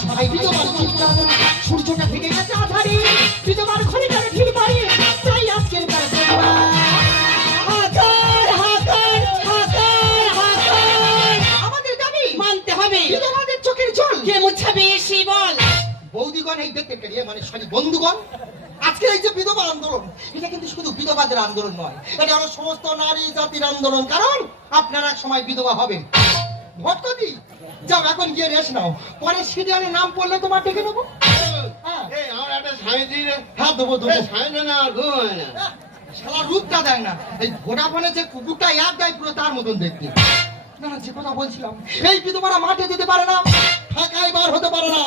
সবাই বিধবার চিৎকার, সূর্যটা থেকে গেছে আধারে, বিধবার ঘরে যাবে ঠিক বাড়ি, তাই আজকের আমাদের দাবি মানতে হবে, বিধবাদের চোখের জল কে মুছাবে এসে বল। বৌদিগণ এই দেখতে মানে সরি বন্ধুগণ, আজকে এই যে বিধবা আন্দোলন, এটা কিন্তু শুধু বিধবাদের আন্দোলন নয়, এটা হলো সমস্ত নারী জাতির আন্দোলন। কারণ আপনারা এক সময় বিধবা হবেন। ভটকদি যাও এখন গিয়ে রেস্ট নাও, পরে সিরিয়ালে নাম পড়লে তোমার ডেকে নেবো। আমার একটা সাইজ দিয়ে হ্যাঁ দেবো সাইজ না ঘুম হয় না, শালা রূপটা দেয় না, এই ভোডাফোনে যে কুকুরটা এক দেয় পুরো তার মতন দেখতে। না যে কথা বলছিলাম, এই বিধবারা মাঠে যেতে পারে না, ফাঁকায় বার হতে পারে না,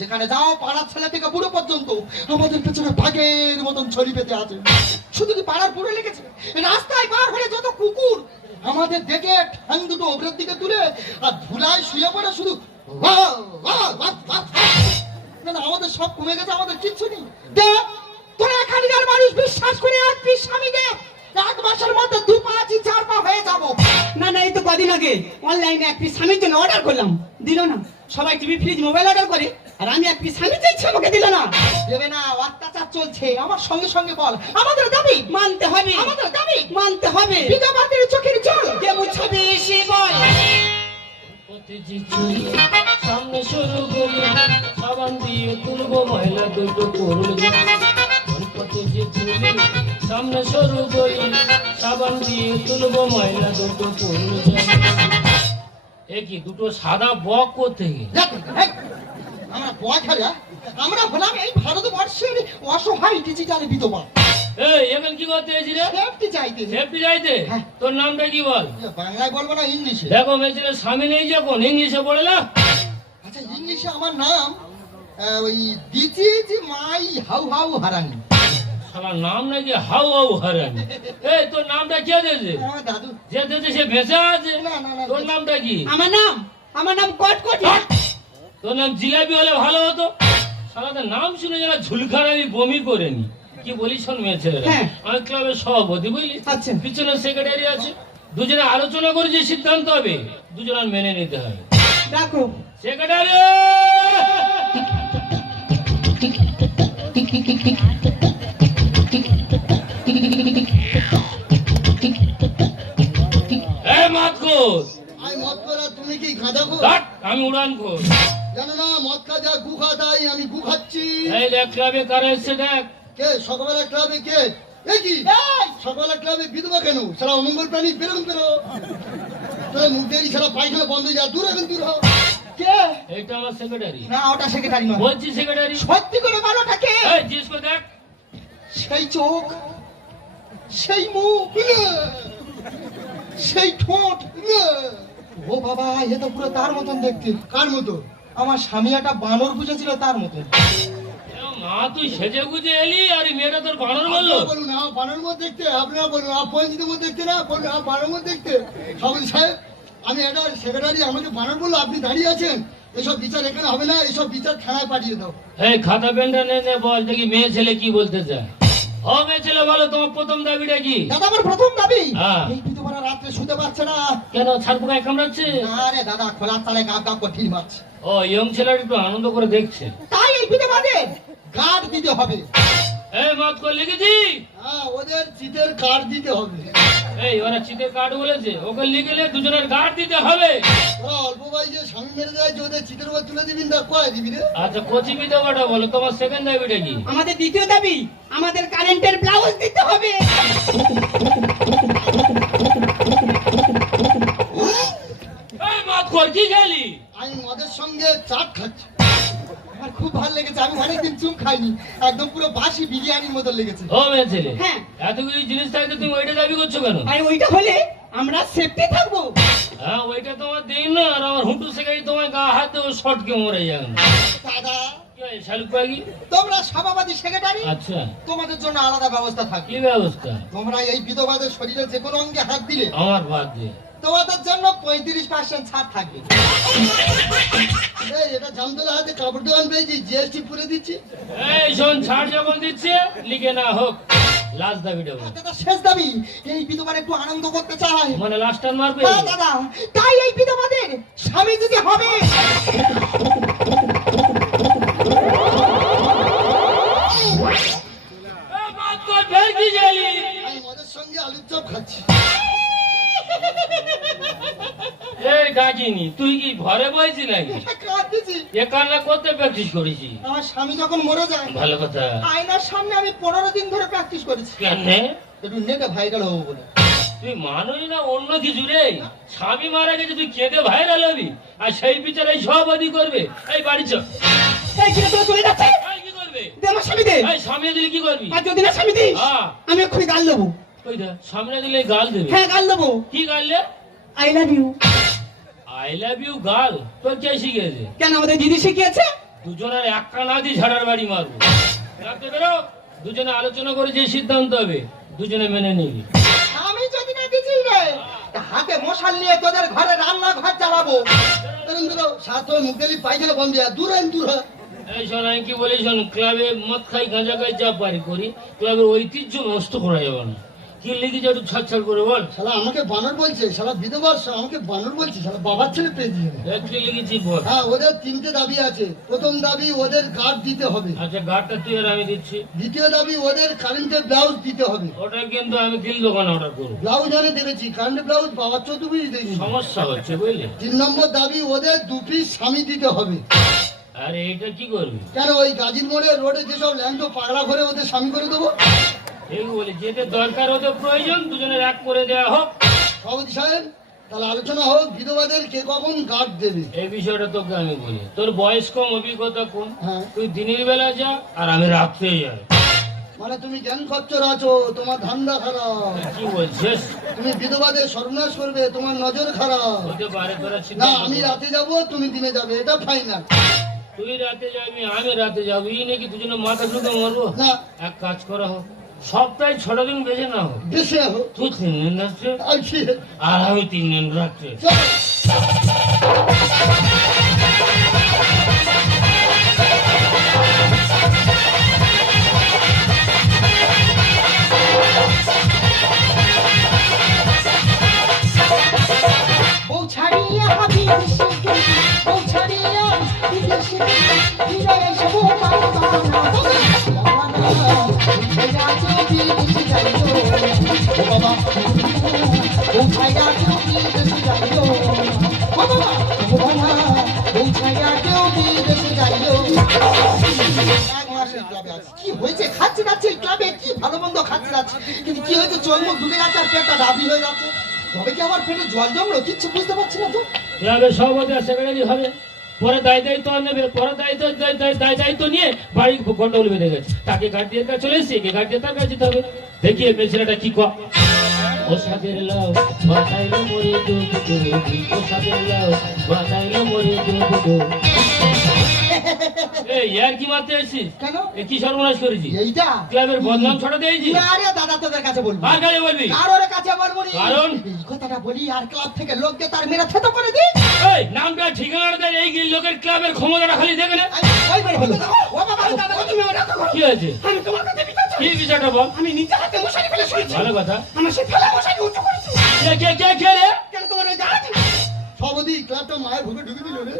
যেখানে যাও পাড়ার ছেলে থেকে বুড়ো পর্যন্ত আমাদের পেছনে ভাগের মতন ছড়ি পেতে আছে। শুধু কি পাড়ার পুরো লেগেছে, রাস্তায় বার হলে যত কুকুর আমাদের দেখে ঠ্যাং দুটো ওপরের দিকে তুলে আর ধুলায় শুয়ে পড়ে শুধু না না, আমাদের সব কমে গেছে, আমাদের কিচ্ছু নেই। তোরা এখানকার মানুষ বিশ্বাস করে এক পিস স্বামী দে, এক মাসের মধ্যে 2 পা 4 পা হয়ে যাবো। না না, এই তো কদিন আগে অনলাইনে এক পিস স্বামীর জন্য অর্ডার করলাম, দিল না। সবাই টিভি ফ্রিজ মোবাইল অর্ডার করে, আর আমি এক পিস স্বামী চাইছি, আমাকে দিল না। দেবে না, অত্যাচার চলছে। আমার সঙ্গে সঙ্গে বল, আমাদের দাবি মানতে হবে, আমাদের দাবি মানতে হবে। বিধবাদের চোখের জল কে মুছাবে এসে বল। সামনে শুরু করি, সাবান দিয়ে তুলবো ময়লা দুটো করুন। সামনে শুরু করি, সাবান দিয়ে তুলবো ময়লা দুটো করুন। এ কি দুটো সাদা বক করতে আমরা পয়খারা, আমরা হলাম এই ভারতবর্ষের অসহায় ডিজিটাল বিধবা। এই এখন কি করতে এসেছিলে? সেফটি চাইতে। সেফটি যাইতে? হ্যাঁ। তোর নামটা কি বল? বাংলায় বলবো না ইংলিশে? দেখো মেয়েছেলে স্বামী নেই যখন ইংলিশে পড়ে না। আচ্ছা ইংলিশে আমার নাম ওই দিজি মাই হাউ হাউ হারানি। শালা নাম নাকি হাউ হাউ হারানি। এই তোর নামটা কে দিয়েছে? আমার দাদু। যে দিয়েছে সে বেঁচে আছে? না না না, তোর নামটা কি? আমার নাম কটকটি। তোর নাম জিলাপি হলে ভালো হতো। শালাদের নাম শুনে যারা ঝুলখার আমি বমি করে নি। কি বলিস শোন মেয়ে ছেলেরা, হ্যাঁ। আমি ক্লাবের সভাপতি বুঝলি, আচ্ছা। পিছনে সেক্রেটারি আছে, দুজনে আলোচনা করে যে সিদ্ধান্ত হবে দুজনের মেনে নিতে হবে। দেখো সেক্রেটারি আমি মদ করা, তুমি কি গাঁজা খো? আমি উড়ান খোর। জানো না মদ খাজা গু খা, তাই আমি গু খাচ্ছি। এই দেখ ক্লাবে কারা এসছে দেখ। কে সকালবেলা ক্লাবে কে? এ কি সকালবেলা ক্লাবে বিধবা কেন? সারা অমঙ্গল প্রাণী বেরোন বেরো, তোর মুখ দেরি সারা পায়খানা বন্ধ হয়ে যা, দূর এখন দূর হ। কে? এইটা আমার সেক্রেটারি। না ওটা সেক্রেটারি নয়। বলছি সেক্রেটারি। সত্যি করে বলোটা কে? এই জিজ্ঞেস করে দেখ। সেই চোখ, সেই মুখ, সেই ঠোঁট, ও বাবা এ তো পুরো তার মতন দেখতে। কার মতো? আমার স্বামী একটা বানর বুঝেছিল তার মতন। মা তুই সেজে গুজে এলি আর এই মেয়েটা তোর বানর বললো? আপনারা বলুন বানর মধ্যে দেখতে, আপনারা বলুন পঞ্চিতের মধ্যে দেখতে না, বলুন বানর মধ্যে দেখতে। সবাই সাহেব আমি একটা সেক্রেটারি, আমাকে বানর বললো, আপনি দাঁড়িয়ে আছেন, এসব বিচার এখানে হবে না, এসব বিচার থানায় পাঠিয়ে দাও। এই খাতা পেনটা নে নে বল দেখি মেয়ে ছেলে কি বলতে চায়। ও মেয়ে ছেলে বলো তোমার প্রথম দাবিটা কি? দাদা আমার প্রথম দাবি, হ্যাঁ। এই বিধবারা রাত্রে শুতে পারছে না। কেন ছাড়পোকায় কামড়াচ্ছে? আরে দাদা খোলা তালে গাপ গাপ করে ঢিল মারছে। ও ইয়ং ছেলেটা একটু আনন্দ করে দেখছে। তাই এই বিধবাদের গার্ড দিতে হবে। এই মত করে লিখেছি। ওদের চিতের কার্ড দিতে হবে। এই ওরা চিতের কার্ড বলেছে, ওকে লিখলে দুজনের গার্ড দিতে হবে। ওরা অল্প বয়সে স্বামী মেরে দেয়, যে ওদের চিতের উপর তুলে দিবি না, কয় দিবি রে? আচ্ছা কচি বিধবাটা বলো তোমার সেকেন্ড দাবিটা কি? আমাদের দ্বিতীয় দাবি, আমাদের কারেন্টের ব্লাউজ দিতে হবে। এই মত কর কি খেলি? আমি মদের সঙ্গে চাট খাচ্ছি। আমার খুব ভালো লেগেছে, আমি অনেকদিন চুম খাইনি, একদম পুরো বাসি বিরিয়ানির মতো লেগেছে। ও মেয়ে ছেলে, হ্যাঁ। এত কিছু জিনিস থাকতে তুমি ওইটা দাবি করছো কেন? আর ওইটা হলে আমরা সেফটি থাকবো। হ্যাঁ ওইটা তোমার দিন না, আর আমার হুটু সেখানে তোমার গা হাত দেবো শর্টকে মরে যাবে। দাদা শালুক পাখি তোমরা সভাপতি সেক্রেটারি, আচ্ছা তোমাদের জন্য আলাদা ব্যবস্থা থাকবে। কি ব্যবস্থা? তোমরা এই বিধবাদের শরীরে যে কোনো অঙ্গে হাত দিলে আমার বাদ দিয়ে তোমাদের জন্য 35% ছাড় থাকবে। এই এটা জামতলা হাতে কাপড় দোকান পেয়েছি, জিএসটি পুরে দিচ্ছি। এই শোন ছাড় যখন দিচ্ছে লিখে না হোক। লাস্ট দাবিটা বল। দাদা শেষ দাবি, এই বিধবার একটু আনন্দ করতে চায়। মানে লাস্ট টান মারবে? হ্যাঁ দাদা, তাই এই বিধবাদের স্বামী যদি হবে। আমি মদের সঙ্গে আলুর চপ খাচ্ছি। এই ডাকিনি, তুই কি ঘরে বইছি নাকি? কাঁদতেছি। এ কান্না করতে প্র্যাকটিস করেছি? আমার স্বামী যখন মরে যায়, ভালো কথা। আয়নার সামনে আমি 15 দিন ধরে প্র্যাকটিস করেছি, কেন? একটু নেটে ভাইরাল হবো বলে। তুই মানুষ না অন্য কিছু রে? স্বামী মারা গেছে তুই কেঁদে ভাইরাল হবি, আর সেই বিচার এই সভাপতি করবে? এই বাড়ি চল। এই কিরে তোরা চলে যাচ্ছে? এই কি করবে? দে আমার স্বামী দে। এই স্বামী দিলে কি করবি? আর যদি না স্বামী দিস, হ্যাঁ। আমি এক্ষুনি গাল দেবো। ওই দা সামনে দিলে গাল দেবে। হ্যাঁ গাল দেবো। কি গাললে? I love you. I love you গাল তোর কে শিখেছে? কেন আমাদের দিদি শিখিয়েছে? দুজনের এক কানা দিয়ে ঝাড়ার বাড়ি মারবো। রাখতে বেরো, দুজনে আলোচনা করে যে সিদ্ধান্ত হবে দুজনে মেনে নিবি। আমি যদি না দিছি রে, হাতে মশাল নিয়ে তোদের ঘরে রান্না ঘর চালাবো। সাত মুখেলি পায়খানা বন্ধ, দূর আইন দূর হয়। এই শোন, আমি কি বলি শোন, ক্লাবে মদ খাই গাঁজা খাই যা পারি করি, ক্লাবের ঐতিহ্য নষ্ট করা যাবে না। কি লিখেছে একটু ছাড় করে বল। শালা আমাকে বানর বলছে, শালা বিধবা আমাকে বানর বলছে, শালা বাবার ছেলে পেয়ে দিয়ে। কি লিখেছি বল। হ্যাঁ, ওদের 3টে দাবি আছে। প্রথম দাবি ওদের গার্ড দিতে হবে। আচ্ছা গাড়টা তুই আর আমি দিচ্ছি। দ্বিতীয় দাবি ওদের কারেন্টের ব্লাউজ দিতে হবে। ওটা কিন্তু আমি কিল দোকানে অর্ডার করবো। ব্লাউজ আনে দেখেছি, কারেন্টের ব্লাউজ বাবার 14 পিস দেখি। সমস্যা হচ্ছে বুঝলি। 3 নম্বর দাবি ওদের 2 পিস স্বামী দিতে হবে। আরে এইটা কি করবি? কেন ওই গাজীর মোড়ে রোডে যেসব ল্যাংটো পাগলা করে ওদের স্বামী করে দেবো। এই বলি যেটা দরকার ওদের প্রয়োজন দুজনের এক করে দেওয়া হোক। সভাপতি সাহেব, তাহলে আলোচনা হোক, বিধবাদের কে কখন গার্ড দেবে। এই বিষয়টা তোকে আমি বলি, তোর বয়স কম অভিজ্ঞতা কম, হ্যাঁ। তুই দিনের বেলা যা আর আমি রাত্রে যাই। মানে তুমি জ্ঞান খচ্চর আছো, তোমার ধান্দা খারাপ। কি বলছিস? তুমি বিধবাদের সর্বনাশ করবে, তোমার নজর খারাপ। হতে পারে তোরা না, চিন্তা আমি করবি। রাতে যাব, তুমি দিনে যাবে, এটা ফাইনাল। তুই রাতে যাবি আমি রাতে যাবো, এই নাকি দুজনে মাথা ঢুকে মরবো? না, এক কাজ করা হোক, সপ্তাহে 6 দিন বেজে না হোক, বেশি হোক। তুই 3 দিন রাত্রে আছি, আর আমি 3 দিন রাত্রে। চলো। বউ ছাড়িয়া বিদেশে গেছি, বউ ছাড়িয়া বিদেশে গেছি, ফিরে এসব পারবা না। ছেড়া কেউ বিদেশে যাইতো, ও বাবা, বউ ছাড়িয়া কেউ বিদেশে যাইতো, ও বাবা, ও বাবা, বউ ছাড়িয়া কেউ বিদেশে যাইতো। এক মাসের ক্লাবে আছি। কি হয়েছে? খাচ্ছি খাচ্ছি ক্লাবে কি ভালো মন্দ খাচ্ছি খাচ্ছি, কিন্তু কি হয়েছে চোখ মুখ ঢুকে যাচ্ছে আর পেটটা ডাবলি হয়ে যাচ্ছে। তবে কি আমার পেটে জল জমলো কিচ্ছু বুঝতে পারছি না তো। ক্লাবের সভাপতি আর সেক্রেটারি হবে, পরে দায়িত্ব নেবে, পরে দায়িত্ব নিয়ে বাড়ি গন্ডগোল বেঁধে গেছে। তাকে গার্ডিয়ান কাছে চলে এসেছে, গার্ডিয়ান তার কাছে যেতে হবে। দেখি এই ছেলেটা কি কর। ও সাদের লাউ বাতাইলো মরে দুটো, ও সাদের লাউ বাতাইলো মরে দুটো। এই ইয়ার কি মারতে এসেছিস? কেন? এ কি সর্বনাশ করেছি? এইটা ক্লাবের বদনাম ছড়াতে এসেছি? না রে দাদা, তোদের কাছে বলবো। আর কাছে বলবি? কারোর কাছে বলবো না। কারণ? এই কথাটা বলি আর ক্লাব থেকে লোককে তার মেরে থেতো করে দিই। এই নামটা ঠিকানা দেয়, এই লোকের ক্লাবের ক্ষমতাটা খালি দেখে না। ওই মেরে ফেলো। ও বাবা, দাদা তুমি আমার রাখো। কি হয়েছে? আমি তোমার কাছে বিচার চাই। কি বিষয়টা বল। আমি নিজে হাতে মশারি ফেলে শুয়েছি। ভালো কথা। আমার সেই ফেলা মশারি উঁচু করেছি। কে রে? কেন তোমার ওই জানা আছে? সভাপতি, ক্লাবটা মায়ের ভুকে ঢুকে দিল রে।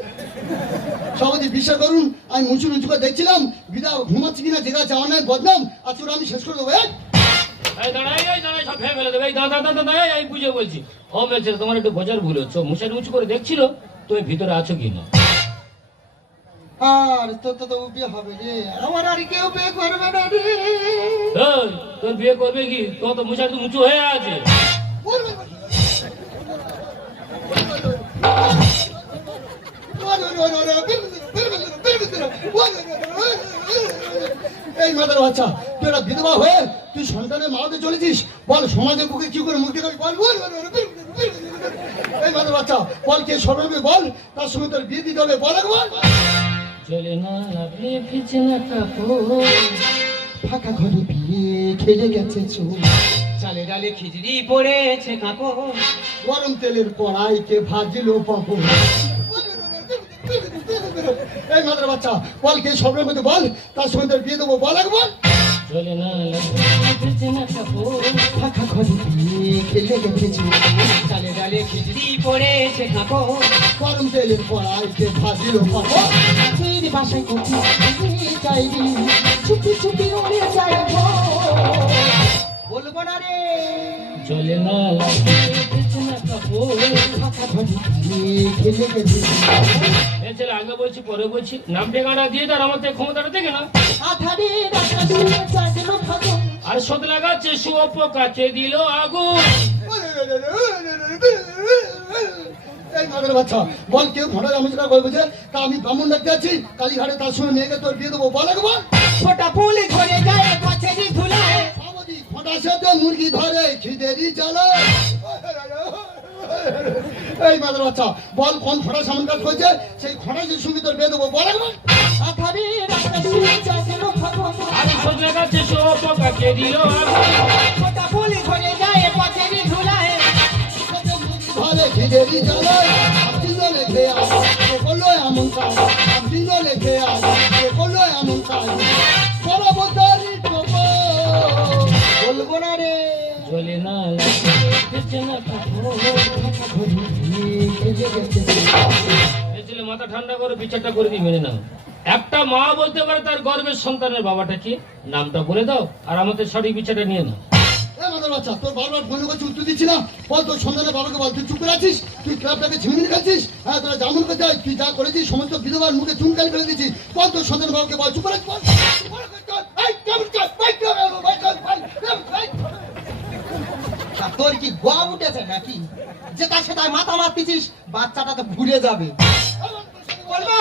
সভাপতি, বিশ্বাস করুন, আমি মুচু মুচু করে দেখছিলাম, বিদা ঘুমাচ্ছি কিনা, যেটা যাওয়া নাই বদনাম, আজকে ওরা আমি শেষ করে দেবো। এই দাঁড়াই সব ভেঙে ফেলে দেবে। এই দাঁড়া এই বুঝে বলছি। ও মেয়েছে তোমার একটু বোঝার ভুল হচ্ছে, মশারি উঁচু করে দেখছিল তুমি ভিতরে আছো কি না। আর তো বিয়ে হবে রে, আমার আর কেউ বিয়ে করবে না রে। এই, তোর বিয়ে করবে কি? তোমার তো মশারি তো উঁচু হয়ে আছে। এই মাদার বাচ্চা, তুই একটা বিধবা হয়ে তুই সন্তানের মাওতে চলেছিস, বল সমাজের বুকে কি করে মুক্তি করবি? বল এই মাদার বাচ্চা, বল কে সরবে, বল তার সঙ্গে তোর বিয়ে দিতে হবে, বল একবার। চলে না লাগলে ফিরছে না কাপড়, ফাঁকা ঘরে বিয়ে খেলে গেছে চোখ, চালে ডালে খিচড়ি পড়েছে কাপড়, গরম তেলের কড়াই কে ভাজিল পাপড়। এই মাদার বাচ্চা, বল কে সরবে, বল তার সঙ্গে তোর বিয়ে দেবো, বল একবার। চলে না লাগছে না কাপড় ফাঁকা ঘরে দিয়ে খেলে গেছে চালে ডালে খিচড়ি পড়েছে কাপড় গরম তেলের পড়াইতে ভাজিল পাবো কাছের বাসায় কোথাও চাইবি ছুটি ছুটি উড়ে যাইব বলবো না রে চলে না লাগছে না কাপড় ফাঁকা ঘরে দিয়ে খেলে গেছে এ ছেলে আগে বলছি পরে বলছি নাম টেকাটা দিয়ে তার আমার থেকে ক্ষমতাটা দেখে না আধারে আকাশে চাঁদলো ফাগুন আর শোধ লাগাচ্ছে শুয়োপোকাকে দিল আগুন। এই মাগের বাচ্চা বল কেউ ঘোড়া গামছা করবে যে তা আমি ব্রাহ্মণ ডাকতে আছি কালীঘাটে তার সঙ্গে মেয়েকে তোর বিয়ে দেবো বল একবার ছোটা ফুল ঘরে যায় গাছেরই ধুলায় বাবাজি ফোঁটা সাথে মুরগি ধরে খিদেরি জ্বালা এই মাগের বাচ্চা বল কোন ফোঁটা সামন কাজ করছে সেই খোঁড়া যে সঙ্গে তোর বিয়ে দেবো বল একবার আধারে আকাশে চাঁদলো ফাগুন আর শোধ লাগাচ্ছে শুয়োপোকাকে দিল আগুন। ছোটা ফুল ঘরে যায় গাছেরই ধুলায় ঘরে খিদেরি জ্বালা আপনি লেখে আস করলো এমন কাজ আপনি লেখে আস করলো এমন কাজ সরবতারি বলবো না রে চলে না লাগছে না কাপড় ফাঁকা ঘরে দিয়ে খেলে গেছে এই ছেলে মাথা ঠান্ডা করে বিচারটা করে দিই মেনে নাও। একটা মা বলতে পারে তার গর্ভের সন্তানের বাবাটা কি নামটা বলে দাও আর আমাদের সঠিক বিচারটা নিয়ে নাও। আমাদের বাচ্চা তোর বারবার ফোন করছি উত্তর দিচ্ছি না বল তোর সন্তানের বাবাকে বল তুই চুপ করে আছিস তুই ক্লাবটাকে ঝিমিয়ে খাচ্ছিস হ্যাঁ তোরা জামুন করতে হয় তুই যা করেছিস সমস্ত বিধবার মুখে চুনকালি ফেলে দিচ্ছিস বল তোর সন্তানের বাবাকে বল চুপ করে আছিস, বল। তা তোর কি গোয়া উঠেছে নাকি যেটা সেটাই মাথা মারতেছিস বাচ্চাটা তো ভুলে যাবে বলবো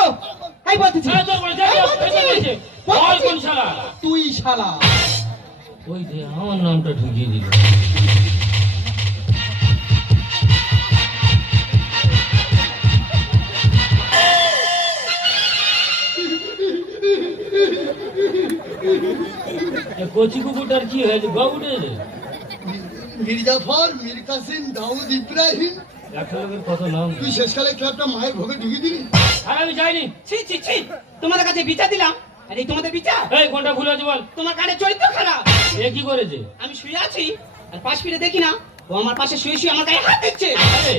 এই বলতেছি এই তোর বলে, যাও, যাও, এই তো বলছে। বল কোন শালা? তুই শালা ওই যে আমার নামটা ঢুকিয়ে দিল। এ কচি কুকুরটার কি হয়েছে গা উঠেছে মির্জাফর মীর কাসিম দাউদ ইব্রাহিম একটা লোকের কত নাম তুই শেষকালে ক্লাবটা মায়ের ভোগে ঢুকিয়ে দিলি আর আমি যাইনি। ছি ছি ছি তোমাদের কাছে বিচার দিলাম আর এই তোমাদের বিচার এই কোনটা ভুলে আছে বল তোমার কানে চরিত্র খারাপ এ কি করেছে? আমি শুয়ে আছি আর পাশ ফিরে দেখি না ও আমার পাশে শুয়ে শুয়ে আমার গায়ে হাত দিচ্ছে আরে,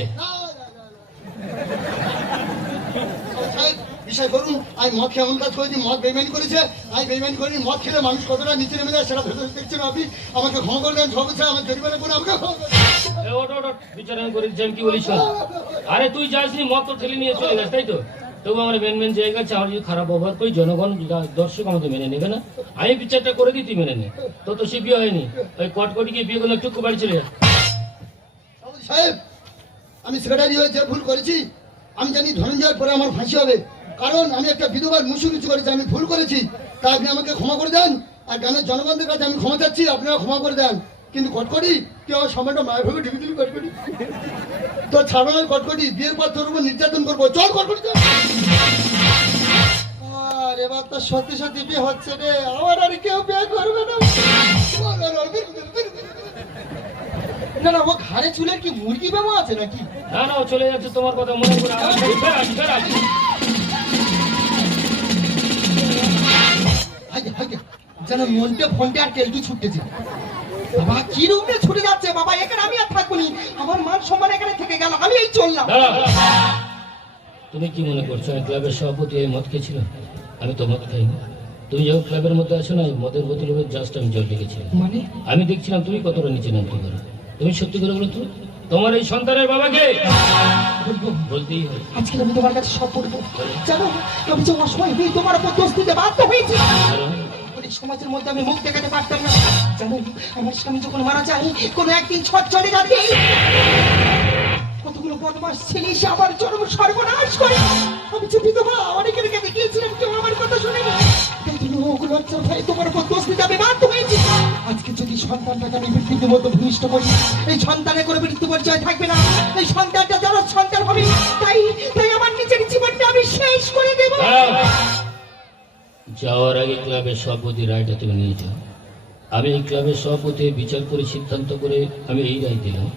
সাহেব, বিষয় করুন আমি মদ খেয়ে এমন কাজ করেছি মদ বেইমানি করেছে আমি বেইমানি করিনি মদ খেলে মানুষ কতটা নিচে নেমে যায় সেটা ভেতরে দেখছেন আপনি আমাকে ক্ষমা করে দেন সব হচ্ছে আমার জরিমানা করে আমাকে ক্ষমা করে দেন। এ ওঠ ওঠ ওঠ, বিচার আমি করে দিচ্ছি, আমি কি বলিস শোন। আরে তুই যাসনি মদ তো ঠেলে নিয়ে চলে গেছ তাই তো তবু আমার মেন জায়গা আছে আমার যদি খারাপ ব্যবহার করি জনগণ দর্শক আমাকে মেনে নেবে না আমি বিচারটা করে দিই তুই মেনে নে তো তো সে বিয়ে হয়নি ওই কটকটি গিয়ে বিয়ে করলে টুকু বাড়ি চলে যা। সাহেব আমি সেক্রেটারি হয়ে যে ভুল করেছি আমি জানি ধনঞ্জয়ের পরে আমার ফাঁসি হবে কারণ আমি একটা বিধবার মুসু কিছু করেছি আমি ভুল করেছি তা আপনি আমাকে ক্ষমা করে দেন আর গ্রামের জনগণদের কাছে আমি ক্ষমা চাচ্ছি আপনারা ক্ষমা করে দেন কিন্তু কটকটি তুই আমার সময়টা মায়ের ভাবে ঢুকে দিলি কটকটি তোর ছাড়ানোর কটকটি বিয়ের পর তোর উপর নির্যাতন করবো চল কটকটি চল। আর এবার তো সত্যি সত্যি বিয়ে হচ্ছে রে আমার আর কেউ বিয়ে করবে না না না ও ঘাড়ে চুলের কি মুরগি বেমা আছে নাকি না না ও চলে যাচ্ছে তোমার কথা মনে করে আমার ফের আসি ফের আসি হাইগে হাইগে যেন মনটে ফোনটে আর কেলটু ছুটতেছে বাবা কি রূপে ছুটে যাচ্ছে বাবা এখানে আমি আর থাকবো নি আমার মান সম্মান এখানে থেকে গেল আমি এই চললাম দাঁড়াও, দাঁড়াও। তুমি কি মনে করছো আমি ক্লাবের সভাপতি এই মদ খেয়েছিল আমি তো মদ খাইনি তুমি যখন ক্লাবের মধ্যে আসো না এই মদের বোতলের জাস্ট আমি জল রেখেছিলাম মানে আমি দেখছিলাম তুমি কতটা নিচে নামতে পারো তুমি সত্যি করে বলো তো তোমার এই সন্তানের বাবাকে বলবো বলতেই হয় আজকে আমি তোমার কাছে সব বলবো জানো আমি যে অসহায় হয়ে তোমার উপর দোষ দিতে বাধ্য হয়েছি কারণ এই সমাজের মধ্যে আমি মুখ দেখাতে পারতাম না জানো আমার স্বামী যখন মারা যায় কোনো একদিন ছট চলে যাচ্ছে কতগুলো বদমাস ছেলে এসে আমার জন্ম সর্বনাশ করে আমি যে বিধবা অনেকের কাছে গিয়েছিলাম কেউ আমার কথা শুনেনি তাই তুমি ওগুলো লজ্জার ভয়ে তোমার উপর দোষ দিতে আমি বাধ্য হয়েছি আজকে যদি সন্তানটাকে আমি মৃত্যুর মধ্যে ভূমিষ্ঠ করি এই সন্তানের কোনো মৃত্যু পরিচয় থাকবে না এই সন্তানটা যারা সন্তান হবে তাই তাই আমার নিজের জীবনটা আমি শেষ করে দেবো দাঁড়াও। যাওয়ার আগে ক্লাবের সভাপতি রায়টা তুমি নিয়ে যাও আমি এই ক্লাবের সভাপতি বিচার করে সিদ্ধান্ত করে আমি এই রায় দিলাম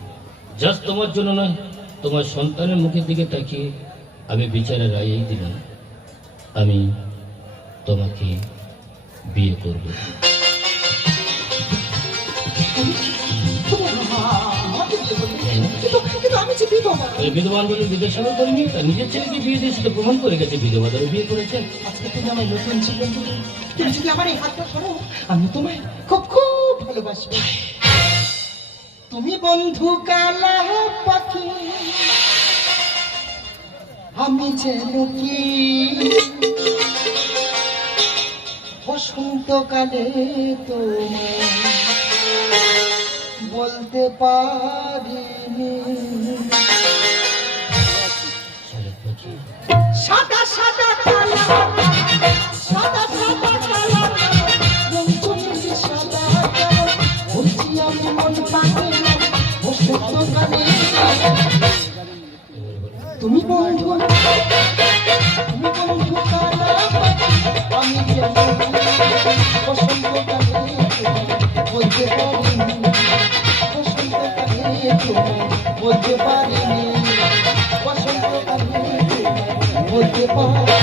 জাস্ট তোমার জন্য নয় তোমার সন্তানের মুখের দিকে তাকিয়ে আমি বিচারের রায় এই দিলাম আমি তোমাকে বিয়ে করব আমাকে বিয়ে করবে। কিন্তু আমি যে বিধবা। ওই বিধবার বলে বিদেশারও করিনি, তার নিজের ছেলেকে বিয়ে দিয়েছে তো প্রমাণ করে গেছে বিধবা ধরে বিয়ে করেছে। আজকে তুমি আমার নতুন জীবন দিলে। তুমি যদি আমার এই হাতটা ধরো, আমি তোমায় খুব খুব ভালোবাসবো। তুমি বন্ধু কালা পাখি, আমি যেন কি বসন্তকালে তোমায় বলতে পারিনি। সাদা সাদা কালা, সাদা সাদা কালা, রং চমেলি সাদা কালো, বলছি আমি মন পাগল বসন্তকালে। তুমি বন্ধু, তুমি বন্ধু কালা পাখি, আমি যেন বসন্তকালে বলতে পারিনি, বসন্তকালে বলতে পারিনি, বসন্তকালে বলতে পারিনি।